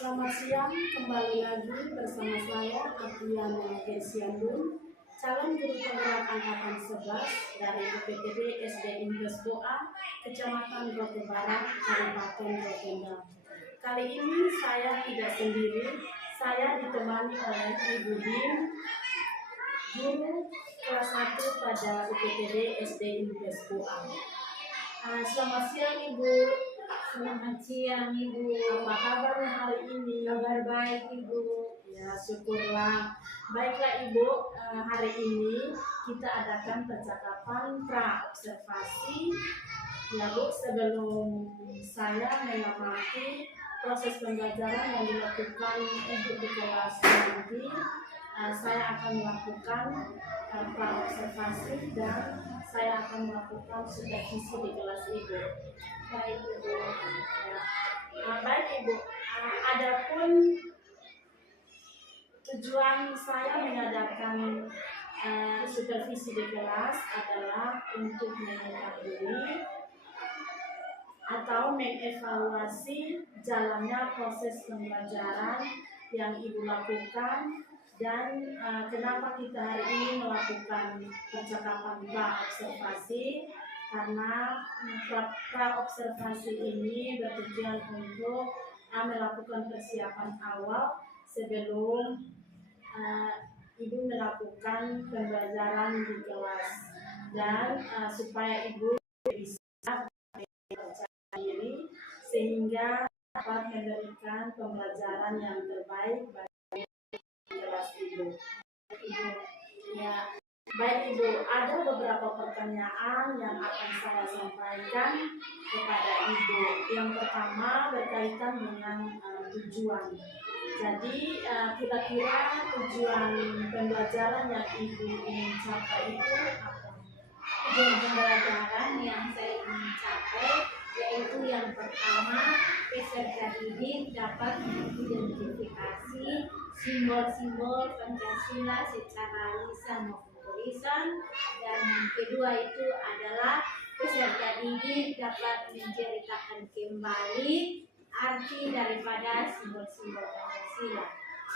Selamat siang, kembali lagi bersama saya Apriana Gersiandun, calon guru penggerak angkatan 11 dari UPTB SD Inggris Boa, Kecamatan Rote Barat, Kabupaten Rotenda. Kali ini saya tidak sendiri, saya ditemani oleh Ibu Din, guru kelas 1 pada UPTB SD Inggris Boa. Selamat siang Ibu. Selamat siang Ibu. Apa kabarnya hari ini? Kabar baik Ibu. Ya, syukurlah. Baiklah Ibu, hari ini kita adakan percakapan pra-observasi. Ya Bu, sebelum saya mengamati proses pembelajaran yang dilakukan Ibu di kelas nanti, saya akan melakukan pra-observasi dan saya akan melakukan supervisi di kelas Ibu. Baik Ibu. Baik Ibu, adapun tujuan saya mengadakan supervisi di kelas adalah untuk mengetahui atau mengevaluasi jalannya proses pembelajaran yang Ibu lakukan dan kenapa kita hari ini melakukan percakapan pra-observasi, karena pra-observasi ini bertujuan untuk melakukan persiapan awal sebelum Ibu melakukan pembelajaran di kelas dan supaya Ibu bisa percaya diri sehingga dapat memberikan pembelajaran yang terbaik bagi kelas Ibu. Ya, baik Ibu, ada beberapa pertanyaan yang akan saya sampaikan kepada Ibu. Yang pertama berkaitan dengan tujuan. Jadi kira-kira tujuan pembelajaran yang Ibu ingin capai itu apa? Tujuan pembelajaran yang saya ingin capai yaitu yang pertama, peserta didik dapat mengidentifikasi simbol-simbol Pancasila secara lisan maupun tulisan, dan yang kedua itu adalah peserta didik dapat menceritakan kembali arti daripada simbol-simbol Pancasila.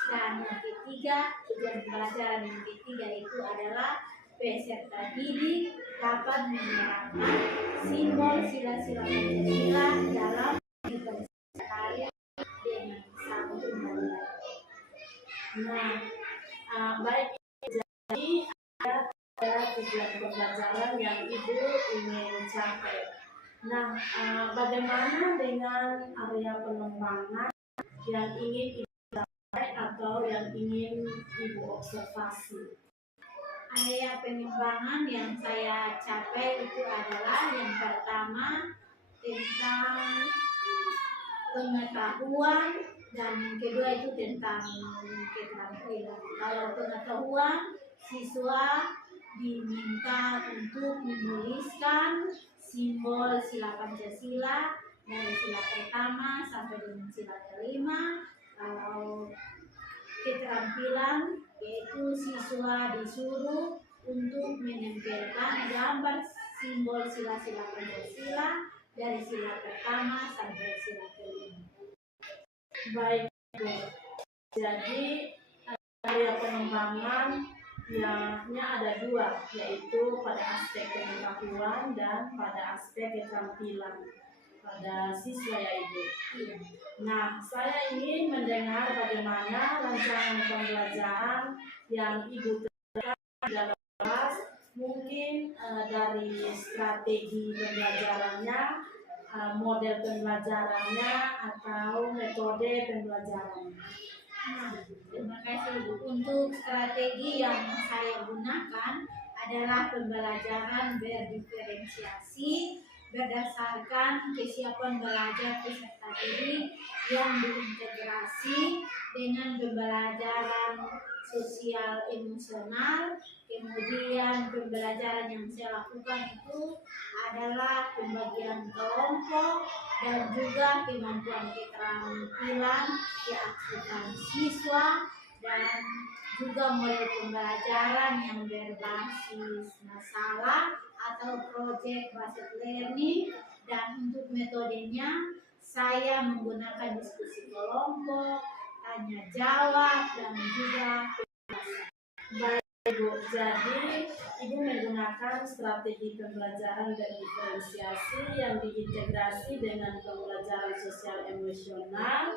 Dan yang ketiga, tujuan pembelajaran yang ketiga itu adalah peserta didik dapat menerapkan simbol sila-sila Pancasila dalam kehidupan sehari-hari dengan santun dan baik. Baik, jadi ada tujuan pembelajaran yang Ibu ingin capai. Bagaimana dengan area pengembangan yang ingin Ibu capai atau yang ingin Ibu observasi? Area pengembangan yang saya capai itu adalah yang pertama tentang pengetahuan, dan yang kedua itu tentang keterampilan. Kalau pengetahuan, siswa diminta untuk menuliskan simbol sila Pancasila dari sila pertama sampai dengan sila kelima. Kalau keterampilan, yaitu siswa disuruh untuk menempelkan gambar simbol sila-sila Pancasila dari sila pertama sampai sila kelima. Baik, jadi area pengembangan yang ada dua, yaitu pada aspek pengetahuan dan pada aspek keterampilan pada siswa ya Ibu. Saya ingin mendengar bagaimana rancangan pembelajaran yang Ibu terapkan dalam kelas, mungkin dari strategi pembelajarannya, model pembelajarannya, atau metode pembelajarannya. Terima kasih Bu. Untuk strategi yang saya gunakan adalah pembelajaran berdiferensiasi berdasarkan kesiapan belajar peserta didik yang diintegrasi dengan pembelajaran sosial emosional. Kemudian pembelajaran yang saya lakukan itu adalah pembagian kelompok dan juga kemampuan keterampilan keaktifan siswa, dan juga model pembelajaran yang berbasis masalah atau project based learning. Dan untuk metodenya saya menggunakan diskusi kelompok, tanya jawab, dan juga Baik Ibu, jadi Ibu menggunakan strategi pembelajaran dan diferensiasi yang diintegrasi dengan pembelajaran sosial emosional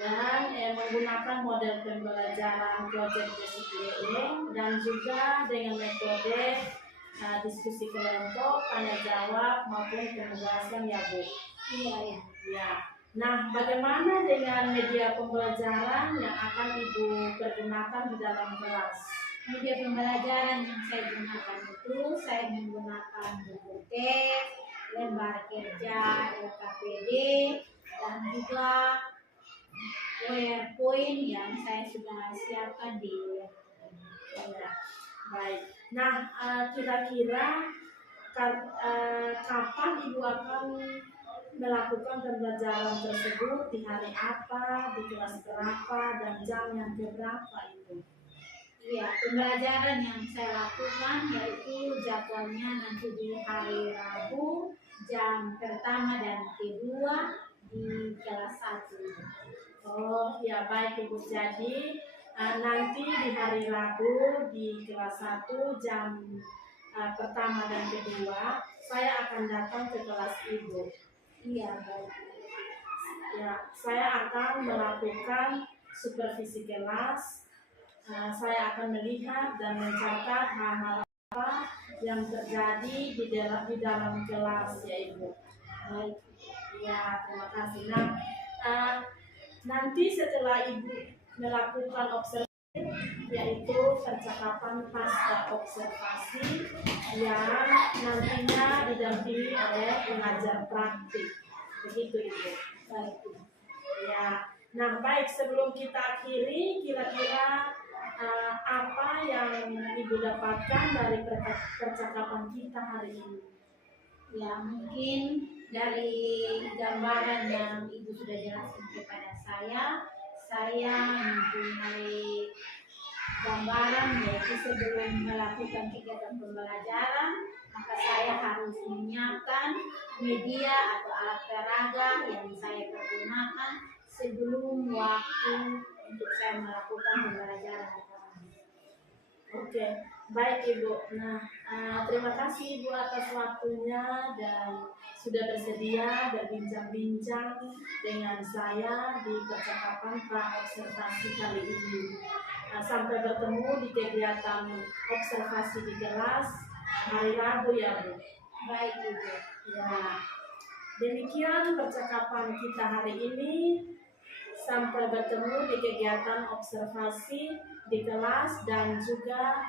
dan menggunakan model pembelajaran project based learning dan juga dengan metode diskusi kelompok, tanya jawab maupun penugasan ya Bu. iya ya. Ya. Nah, bagaimana dengan media pembelajaran yang akan Ibu pergunakan di dalam kelas? Media pembelajaran yang saya gunakan itu saya menggunakan buku teks, lembar kerja LKPD, dan juga PowerPoint yang saya sudah siapkan di Ya, baik. Nah, kira-kira kapan Ibu akan melakukan pembelajaran tersebut, di hari apa, di kelas berapa, dan jam yang berapa itu? Iya, pembelajaran yang saya lakukan yaitu jadwalnya nanti di hari Rabu jam pertama dan kedua di kelas 1. Oh ya baik Ibu, jadi nanti di hari Rabu di kelas 1 jam pertama dan kedua saya akan datang ke kelas Ibu. Iya, baik. Ya, saya akan melakukan supervisi kelas. Saya akan melihat dan mencatat hal-hal apa yang terjadi di dalam kelas ya Ibu. Baik. Ya, terima kasih. Nah, nanti setelah Ibu melakukan observasi, yaitu percakapan pasca observasi yang nantinya didampingi oleh pengajar praktik. Begitu Ibu. Baik. Ya. Nah, baik, sebelum kita akhiri, kira-kira apa yang Ibu dapatkan dari percakapan kita hari ini? Ya, mungkin dari gambaran yang Ibu sudah jelaskan kepada saya mempunyai gambaran yaitu sebelum melakukan kegiatan pembelajaran, maka saya harus menyiapkan media atau alat peraga yang saya pergunakan sebelum waktu untuk saya melakukan pembelajaran. Oke, baik Ibu. Nah, terima kasih Ibu atas waktunya dan sudah bersedia berbincang-bincang dengan saya di percakapan pra-observasi kali ini. Sampai bertemu di kegiatan observasi di kelas hari Rabu ya Bu. Baik Ibu. Ya, demikian percakapan kita hari ini. Sampai bertemu di kegiatan observasi di kelas dan juga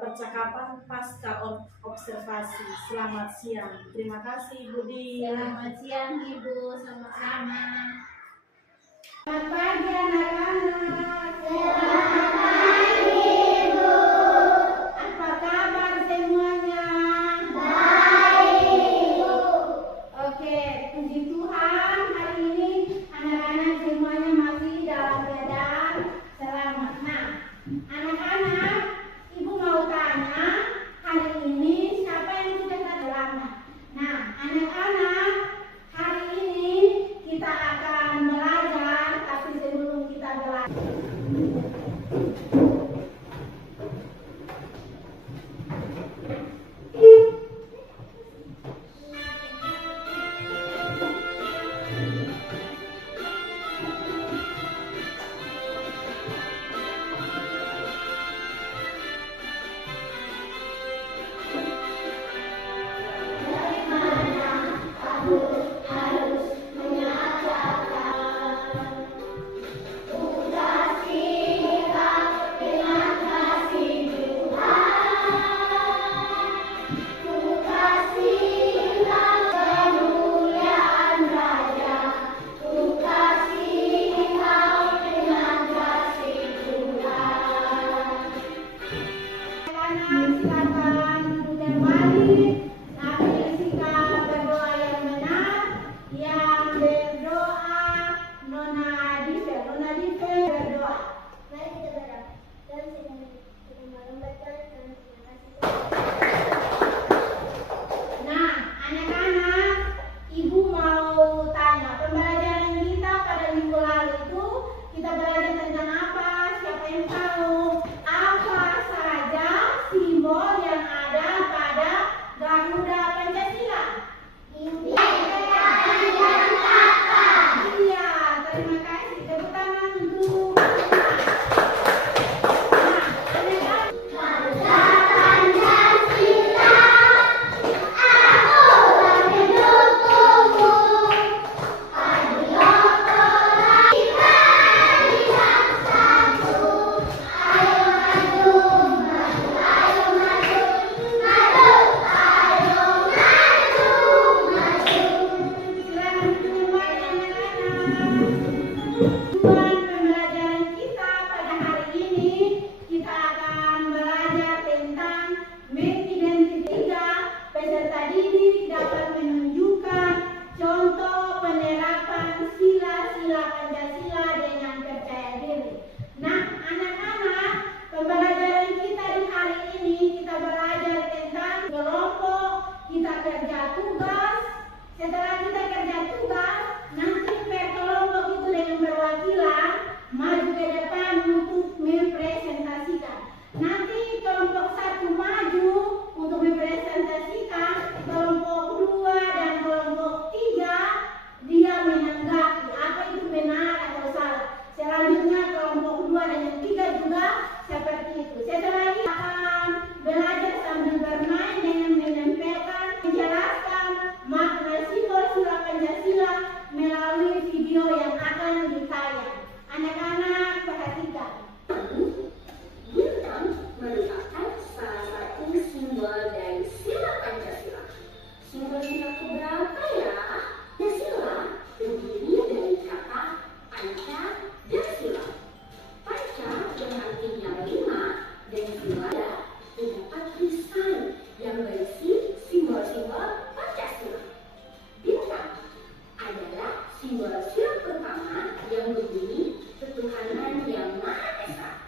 percakapan pasca observasi. Selamat siang. Terima kasih Ibu Di. Selamat siang Ibu, sama-sama. Selamat pagi anak-anak. Selamat pagi Ibu. Apa kabar semuanya? Baik Ibu. Oke, puji Tuhan hari ini anak-anak semuanya masih dalam keadaan selamat. Nah, anak-anak, Ibu mau tanya hari ini siapa yang sudah selamat? Nah, anak-anak, hari ini kita akan belajar, tapi sebelum kita belajar Simbol sila pertama yang berbunyi ketuhanan yang Maha Esa.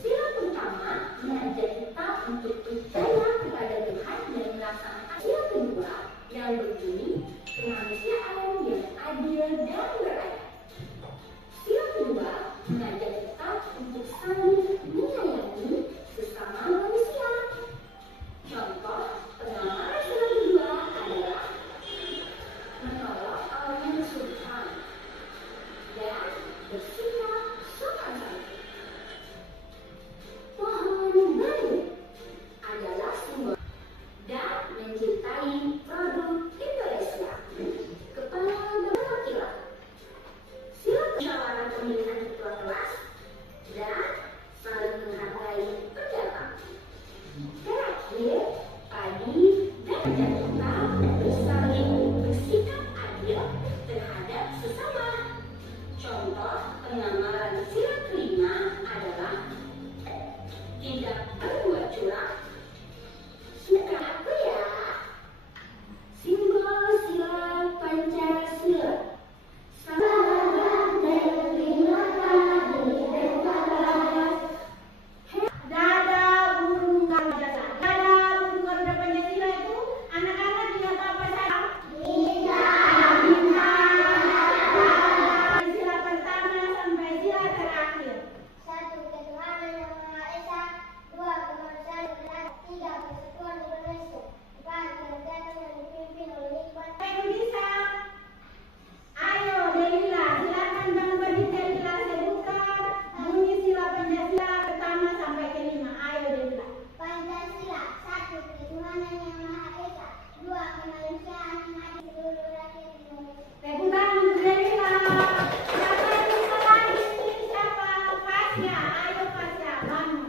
Sila pertama mengajak kita untuk percaya kepada Tuhan dan melaksanakan. Sila kedua yang berbunyi kemanusiaan yang adil dan beradab. Sila kedua mengajak kita untuk saling menyayangi sesama manusia. Contoh pengamal sila kedua adalah menolong orang yang kesulitan dan bersikap sopan santun. Pohon beringin adalah simbol dan mencintai produk Indonesia. Kepala Perwakilan, sila musyawarah pemilihan ketua kelas dan saling menghargai pendapat. Terakhir, pagi dan kita bersaling bersikap adil terhadap sesama. Contoh penyamaran sila kelima adalah tidak berbuat curang. Suka aku ya. Simbol sila Pancasila. Dada burung Garuda. Dada burung Garuda Pancasila itu anak-anak ingat apa saja? Bintang. Bintang. Sila pertama sampai sila terakhir. 1. Ketuhanan yang Maha Esa. 2. Kemanusiaan yang beradab. 3. Persatuan Indonesia. 4. Kerajaan yang dipimpin oleh hikmat. Bisa. Ayo Delila, silakan Bang Badi Delila sebutkan bunyi sila Pancasila pertama sampai kelima. Ayo Delila. Pancasila. 1. Ketuhanan yang Maha Esa. 2. Kemanusiaan yang adil seluruh rakyat Indonesia. Tepuk tangan untuk Delila. Siapa yang bisa lagi? Siapa? Fasya. Ayo Fasya, bangun.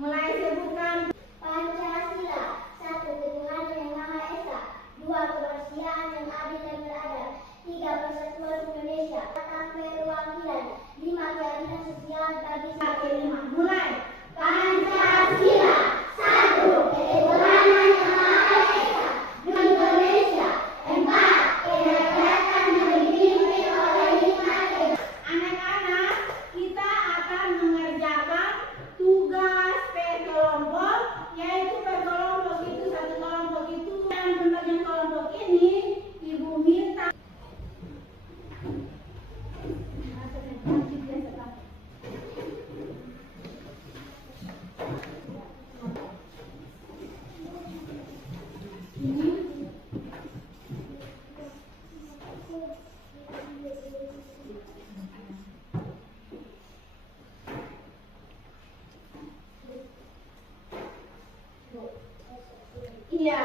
Mulai sebutkan. Pancasila. 1. Ketuhanan yang Maha Esa. 2. Kemanusiaan yang adil dan beradab. 3. Persatuan Indonesia. 4. Perwakilan. 5. Keadilan sosial bagi Sampai kelima. Mulai. Pancasila. 1. Ketuhanan yang Maha Esa. 2. Indonesia. 4. Kerajaan yang dipimpin oleh hikmat. Anak-anak, kita akan mengerjakan tugas per kelompok, yaitu per kelompok itu satu kelompok itu dan pembagian kelompok ini Ibu minta. Iya.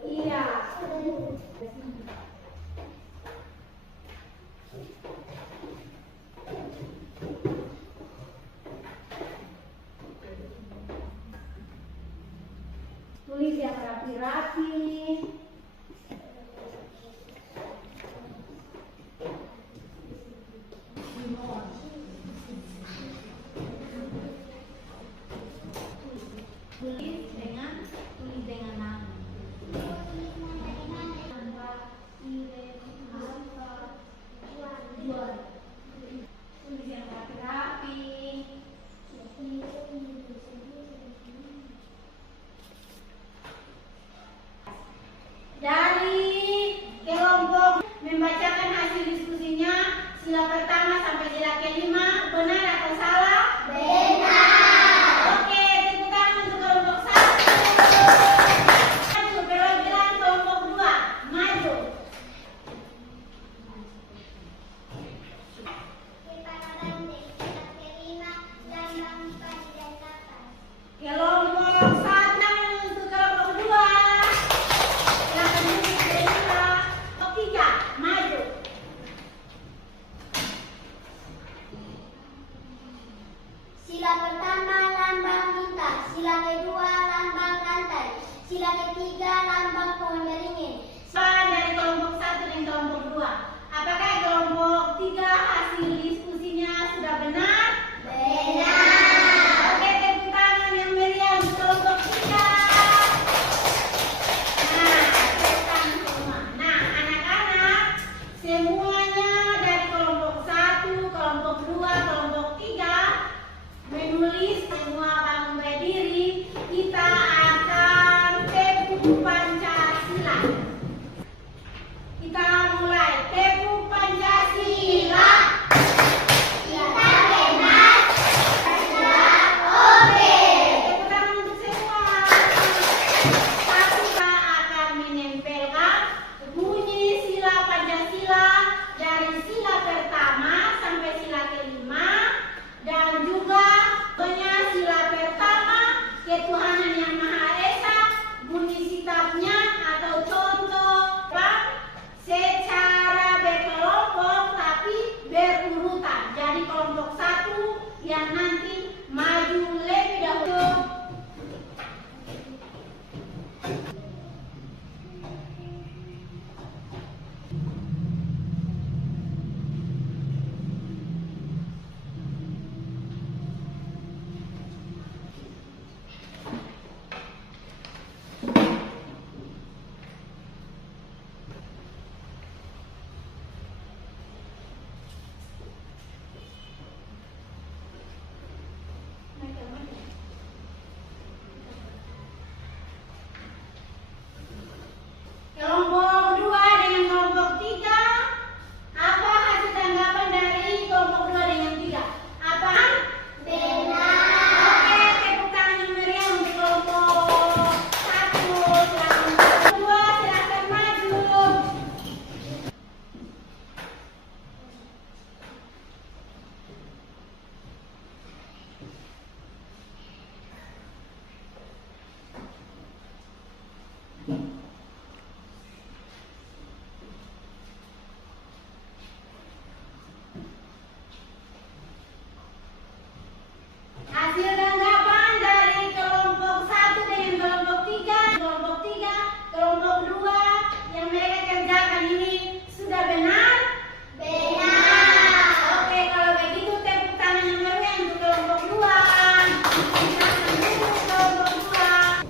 Iya. Tulis yang rapi-rapi. Tulis dengan nama. Tulis yang rapi-rapi. Dari kelompok membacakan hasil diskusinya sila pertama sampai sila kelima, benar atau salah? Benar. Oke, tepuk tangan untuk kelompok 1. Maju, perwakilan kelompok 2, maju. Kepakaran sila kelima dan bangsa dan kata. Kelompok 1 untuk kelompok 2. Silakan duduk, Delila. Kelompok 3, maju. kelompok ini sudah benar? Benar. Oke, kalau begitu tepuk tangan yang meriah untuk kelompok 2. Silakan duduk kelompok 2.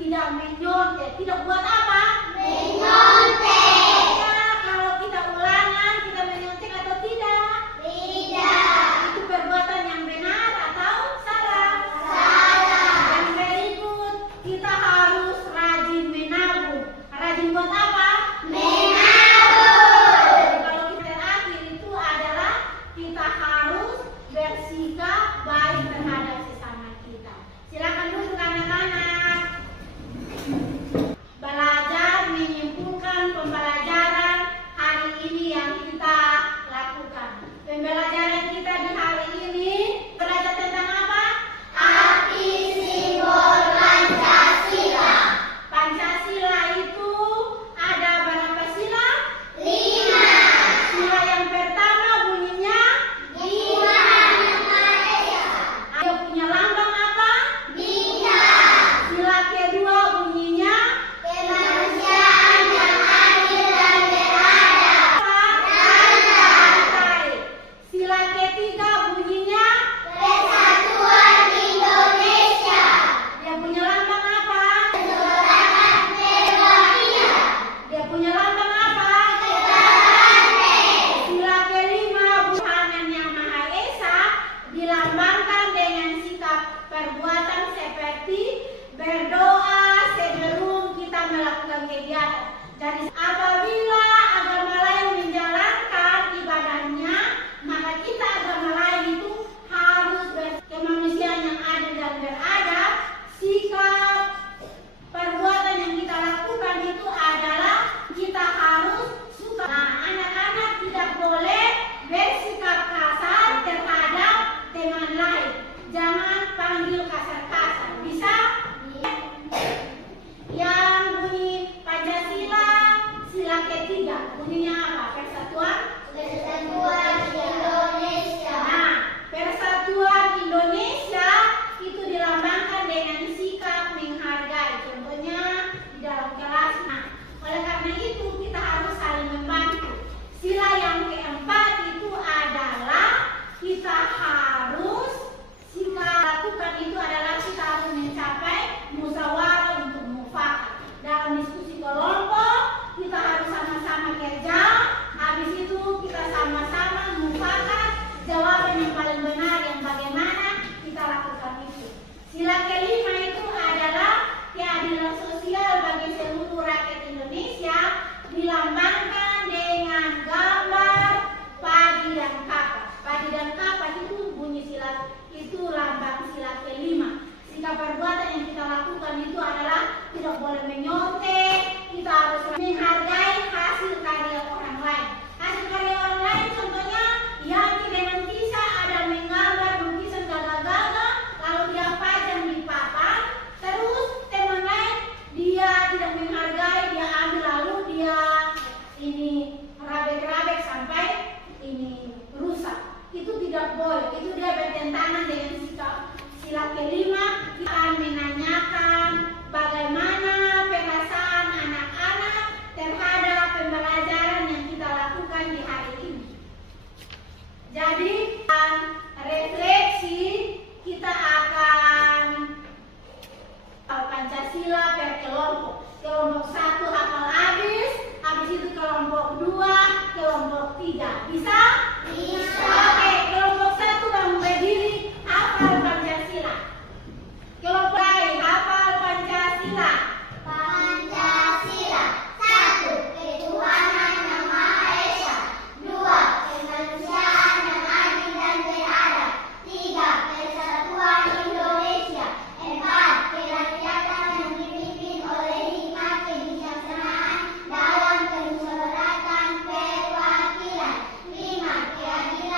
tidak menyontek. Tidak buat apa? Menyontek. Ya, kalau kita ulangan, kita menyontek atau tidak? Tidak. Itu perbuatan yang benar atau salah? Salah. Yang berikut, kita harus rajin menabung. Rajin buat apa? Menabung. Jadi kalau kita terakhir itu adalah kita harus bersikap baik terhadap sesama kita. Silakan duduk anak-anak. Belajar menyimpulkan pembelajaran hari ini yang kita lakukan. Pembelajaran kita di hari ini belajar tentang apa? Arti simbol Pancasila. Pancasila itu ada berapa sila? 5. Sila yang pertama bunyinya Tuhan Yang Maha Esa. dia punya lambang apa? Bintang. Sila kedua bunyinya Kemanusiaan yang adil dan beradab. Rantai. Sila ketiga bunyinya Persatuan Indonesia. dia punya lambang apa? Kesetaraan perwakilan. Dia punya lambang apa? Kesetaraan. Sila kelima Tuhan Yang Maha Esa dilambangkan dengan sikap perbuatan seperti berdoa sebelum kita melakukan kegiatan. Jadi apabila agama lain menjalankan ibadahnya, maka kita agama lain itu harus berkemanusiaan yang adil dan beradab. Sikap perbuatan yang kita lakukan itu adalah kita harus suka. Nah, anak-anak tidak boleh bersikap kasar terhadap teman lain. Jangan panggil kasar-kasar. Bisa? Yang bunyi Pancasila, sila ketiga bunyinya apa? Persatuan. Persatuan Indonesia. Nah, persatuan Indonesia itu dilambangkan dengan sikap menghargai. Contohnya di dalam kelas. Nah, oleh karena itu kita harus saling membantu. Sila yang keempat itu adalah kita harus lakukan itu adalah kita harus mencapai musyawarah untuk mufakat. Dalam diskusi kelompok kita harus sama-sama kerja. Habis itu kita sama-sama mufakat jawaban yang paling benar yang bagaimana kita lakukan itu. Sila kelima itu adalah keadilan sosial bagi seluruh rakyat Indonesia dilambangkan dengan gambar padi dan kapas. Padi dan kapas itu bunyi sila itu lambang sila kelima. Sikap perbuatan yang kita lakukan itu adalah tidak boleh menyontek, kita harus menghargai hasil karya orang lain. Hasil karya orang lain contohnya yang dengan kisah ada menggambar lukisan gagah-gagah lalu dia pajang di papan, terus teman lain dia tidak menghargai, dia ambil lalu dia ini rabek-rabek sampai ini rusak. Itu tidak boleh, itu dia bertentangan dengan sikap sila kelima. Kita akan menanyakan bagaimana perasaan anak-anak terhadap pembelajaran yang kita lakukan di hari ini. Jadi refleksi kita akan Pancasila per kelompok. Kelompok 1 hafal habis itu kelompok 2, kelompok 3. Bisa? Bisa. Oke, kelompok 1 bangun berdiri, hafal Pancasila. Kelompok lain hafal Pancasila. Pancasila. 1. Ketuhanan Yang Maha Esa. 2. Kemanusiaan yang adil dan beradab. 3. Persatuan Indonesia. 4. Kerakyatan yang dipimpin oleh hikmat kebijaksanaan dalam kemusyawaratan perwakilan. 5. Keadilan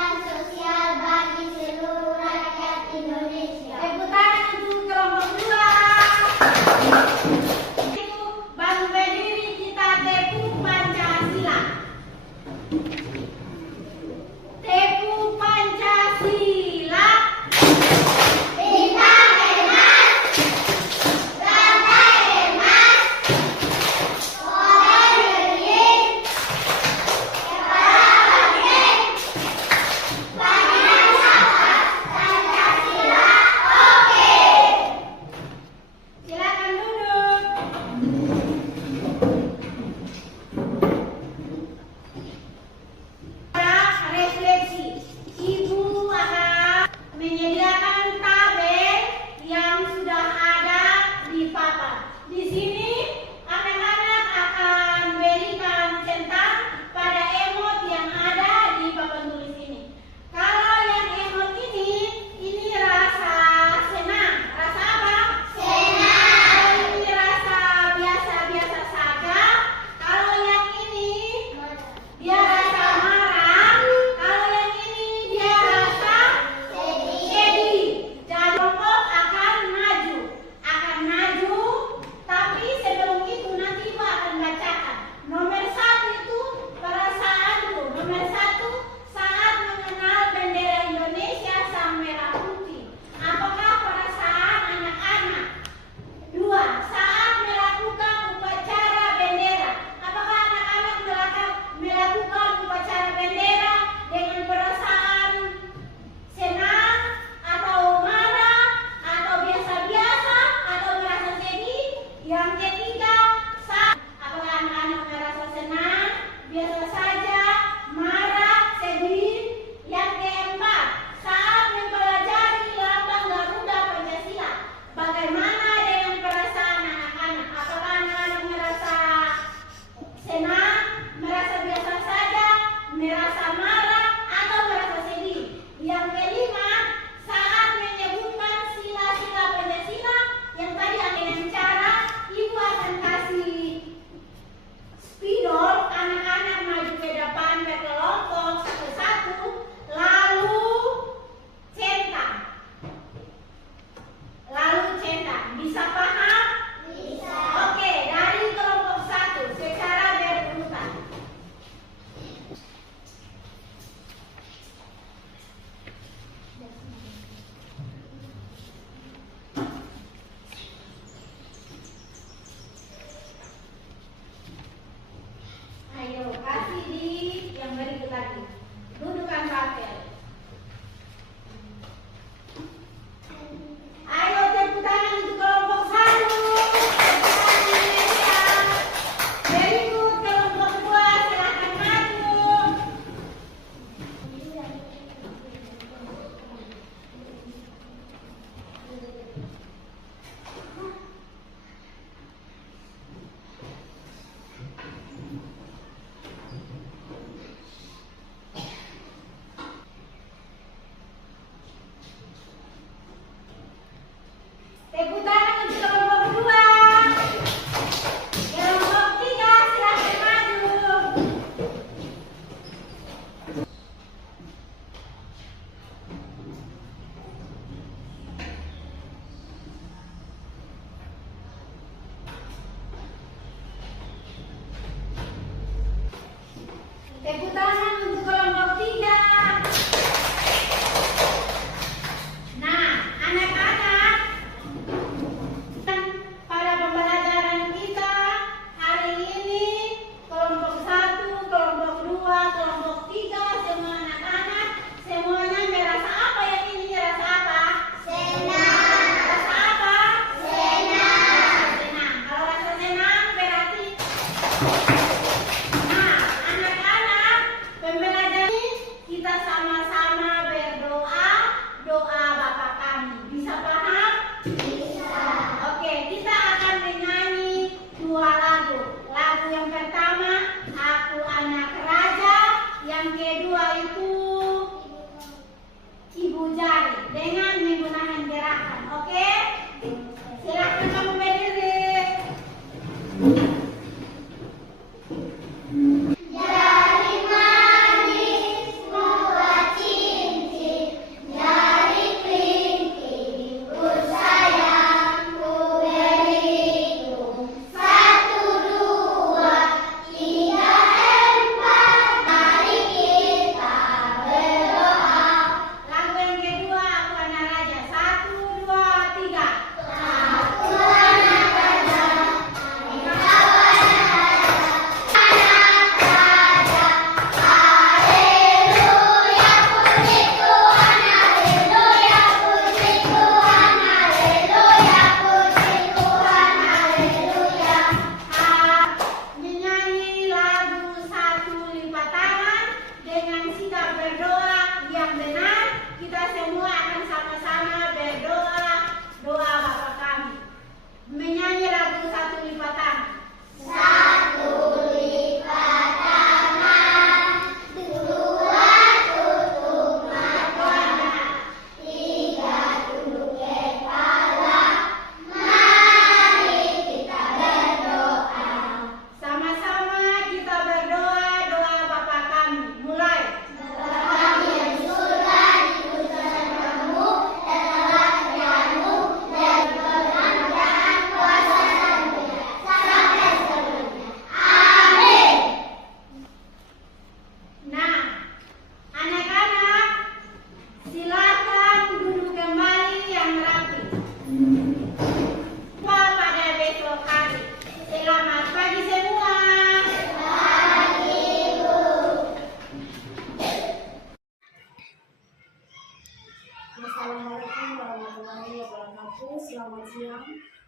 selamat siang.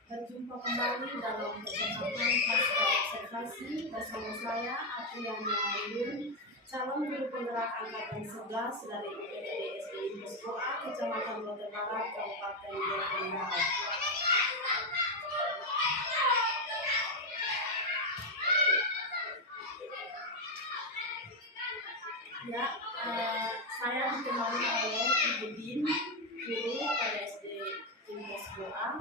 Berjumpa kembali dalam percakapan pasca observasi bersama saya Apriana Ayun, calon guru penggerak angkatan 11 dari UPTD SD Impes Goa, Kecamatan Lote Barat, Kabupaten Depok. Ya, saya ditemani oleh Ibu Din, guru pada SD Impes Goa,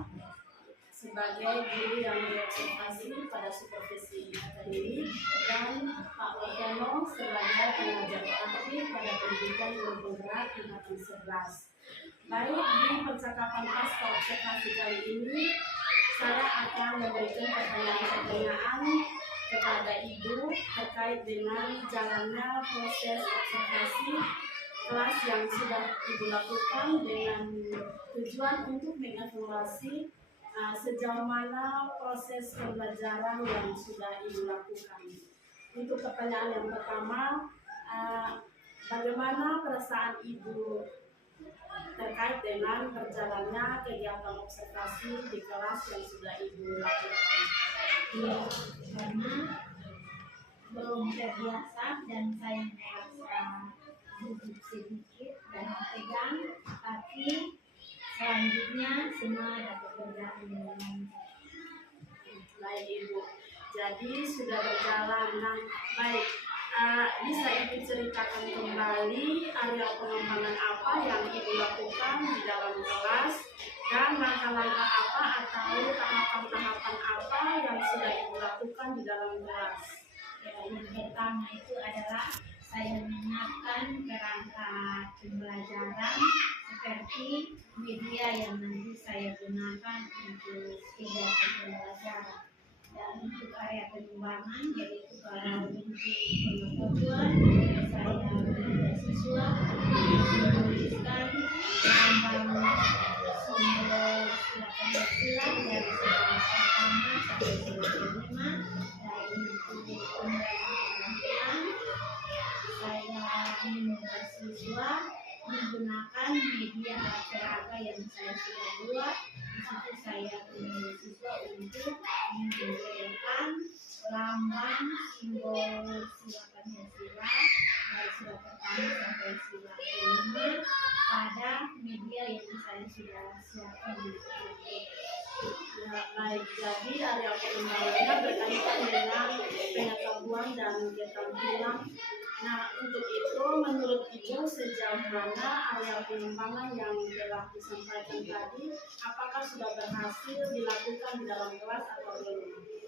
sebagai guru yang diobservasi pada supervisi akademik, dan Pak Wardono sebagai pengajar aktif pada pendidikan guru penggerak angkatan 11. Baik, di percakapan pasca observasi kali ini, saya akan memberikan pertanyaan-pertanyaan kepada Ibu terkait dengan jalannya proses observasi kelas yang sudah Ibu lakukan dengan tujuan untuk mengevaluasi sejauh mana proses pembelajaran yang sudah Ibu lakukan. Untuk pertanyaan yang pertama, bagaimana perasaan Ibu terkait dengan berjalannya kegiatan observasi di kelas yang sudah Ibu lakukan? Karena belum terbiasa dan saya merasa duduk sedikit dan tegang, tapi selanjutnya semua dapat berjalan dengan lancar. Baik Ibu, jadi sudah berjalan. Nah, baik, bisa Ibu ceritakan kembali area pengembangan apa yang Ibu lakukan di dalam kelas dan langkah-langkah apa atau tahapan-tahapan apa yang sudah Ibu lakukan di dalam kelas? Yang pertama itu adalah saya menyiapkan kerangka pembelajaran seperti media yang nanti saya gunakan untuk kegiatan pembelajaran. Dan untuk area pengembangan, yaitu kalau untuk pengetahuan, saya mengajar siswa menuliskan lambang simbol sila Pancasila dari sila pertama sampai sila kelima. Dan untuk pembelajaran, saya mengajar siswa menggunakan media alat yang saya sudah buat. Di situ saya menyuruh siswa untuk menempelkan lambang simbol sila Pancasila dari sila pertama sampai sila kelima pada media yang saya sudah siapkan di situ. Ya, baik, jadi area pengembangannya berkaitan dengan pengetahuan dan keterampilan. Nah, untuk itu menurut Ibu sejauh mana area pengembangan yang telah disampaikan tadi, apakah sudah berhasil dilakukan di dalam kelas atau belum?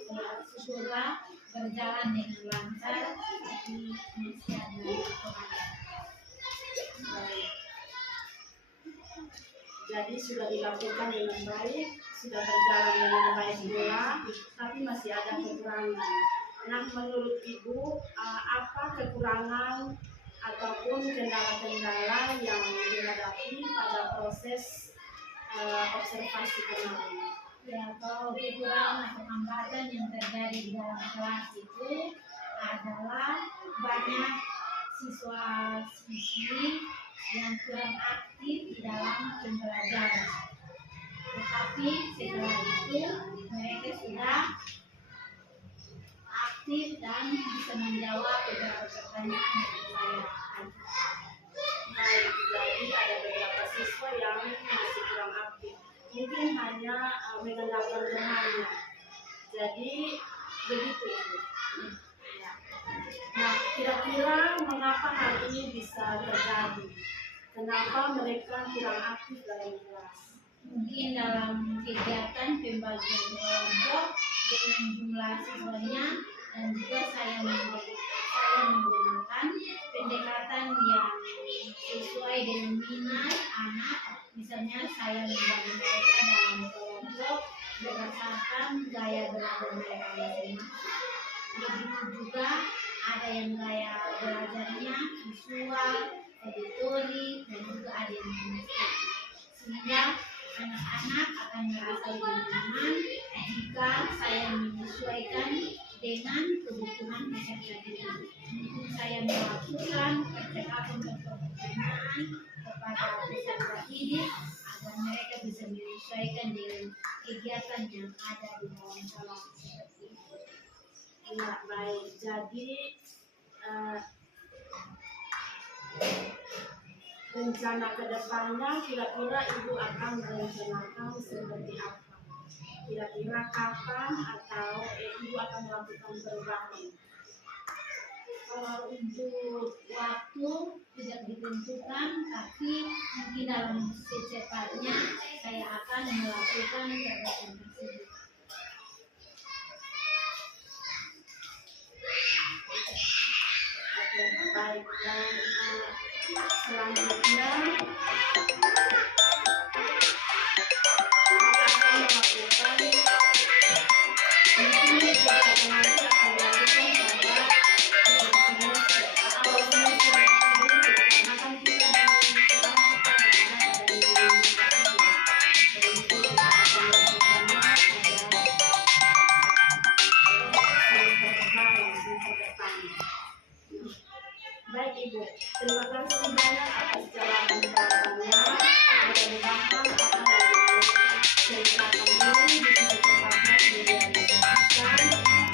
Ya, sudah berjalan dengan lancar, tapi masih ada kekurangan. Baik. Jadi sudah dilakukan dengan baik, sudah berjalan dengan baik pula, tapi masih ada kekurangan. Nah, menurut Ibu, apa kekurangan ataupun kendala-kendala yang dihadapi pada proses observasi kemarin? Ya, kalau kekurangan atau hambatan yang terjadi di dalam kelas itu adalah banyak siswa-siswi yang kurang aktif di dalam pembelajaran. Tetapi setelah itu mereka sudah aktif dan bisa menjawab beberapa pertanyaan yang saya ajukan. Baik, jadi ada beberapa siswa yang masih kurang aktif, mungkin hanya mengandalkan temannya. Jadi begitu Ibu. Ya. Nah, kira-kira mengapa hal ini bisa terjadi? Kenapa mereka kurang aktif dalam kelas? Mungkin dalam kegiatan pembagian kelompok dengan jumlah siswanya, dan juga saya menggunakan pendekatan yang sesuai dengan minat anak. Misalnya saya membagi mereka dalam kelompok berdasarkan gaya belajar mereka masing-masing. Begitu juga ada yang gaya belajarnya visual, editori, dan juga ada yang kinestetik. Sehingga anak-anak akan merasa lebih nyaman jika saya menyesuaikan dengan kebutuhan peserta didik. Untuk saya melakukan percakapan dan pertanyaan kepada peserta didik agar mereka bisa menyesuaikan dengan kegiatan yang ada di dalam kelas seperti itu. Ya, baik. Jadi rencana kedepannya kira-kira Ibu akan merencanakan seperti apa? Kira-kira kapan atau Ibu akan melakukan perubahan? Kalau untuk waktu tidak ditentukan, tapi mungkin dalam secepatnya saya akan melakukan perbaikan tersebut. Oke, baik. Dan selanjutnya kita akan melakukan mungkin kegiatan nanti akan dilakukan pada awal semester ini, karena kan kita di sekolah kita berada pada minggu ketiga. Jadi itu kita akan melakukannya pada semester depan. Baik Ibu, terima kasih banyak atas jawaban-jawabannya. Mudah-mudahan apa yang diceritakan ini bisa secepatnya direalisasikan.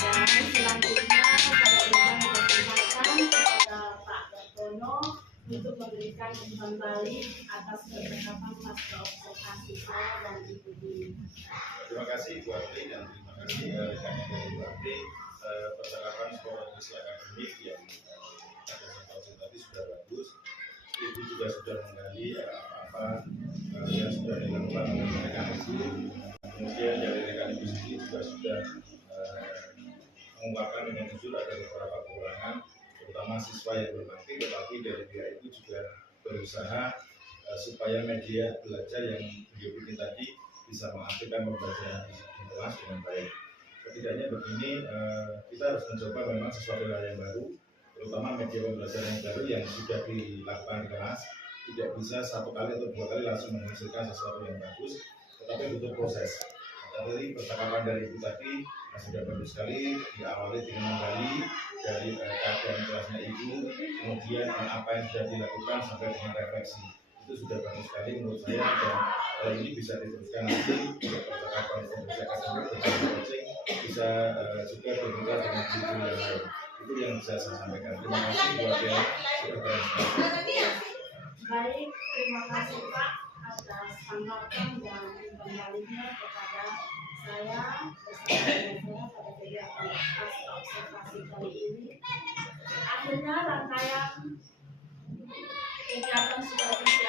Dan selanjutnya saya berikan kesempatan kepada Pak Dartono untuk memberikan umpan balik atas percakapan pasca observasi saya dan Ibu Dini. Terima kasih Bu Apri dan terima kasih rekan-rekan dari Bu Apri. Percakapan psikologis akademik yang tadi sudah bagus. Ibu juga sudah menggali apa-apa yang sudah dilakukan oleh rekan Ibu. Kemudian dari rekan Ibu sendiri juga sudah mengungkapkan dengan jujur ada beberapa kekurangan, terutama siswa yang berbakti, tetapi dari pihak Ibu juga berusaha supaya media belajar yang beliau bikin tadi bisa mengaktifkan pembelajaran di kelas dengan baik. Setidaknya begini, kita harus mencoba memang sesuatu hal yang baru, terutama media pembelajaran yang baru yang sudah dilakukan di kelas. Tidak bisa satu kali atau dua kali langsung menghasilkan sesuatu yang bagus, tetapi butuh proses. Tadi percakapan dari Ibu tadi sudah bagus sekali, diawali dengan menggali dari keadaan kelasnya Ibu, kemudian apa yang sudah dilakukan sampai dengan refleksi. Itu sudah bagus sekali menurut saya, dan kalau ini bisa diteruskan nanti percakapan pembelajaran akademik bersama coaching bisa juga berbuka dengan guru yang lain. Itu yang bisa saya sampaikan. Terima kasih buat yang sudah berhasil. Baik, terima kasih Pak atas tanggapan dan kembalinya kepada saya bersama saya pada kegiatan pasca observasi kali ini. Akhirnya rangkaian kegiatan psikologi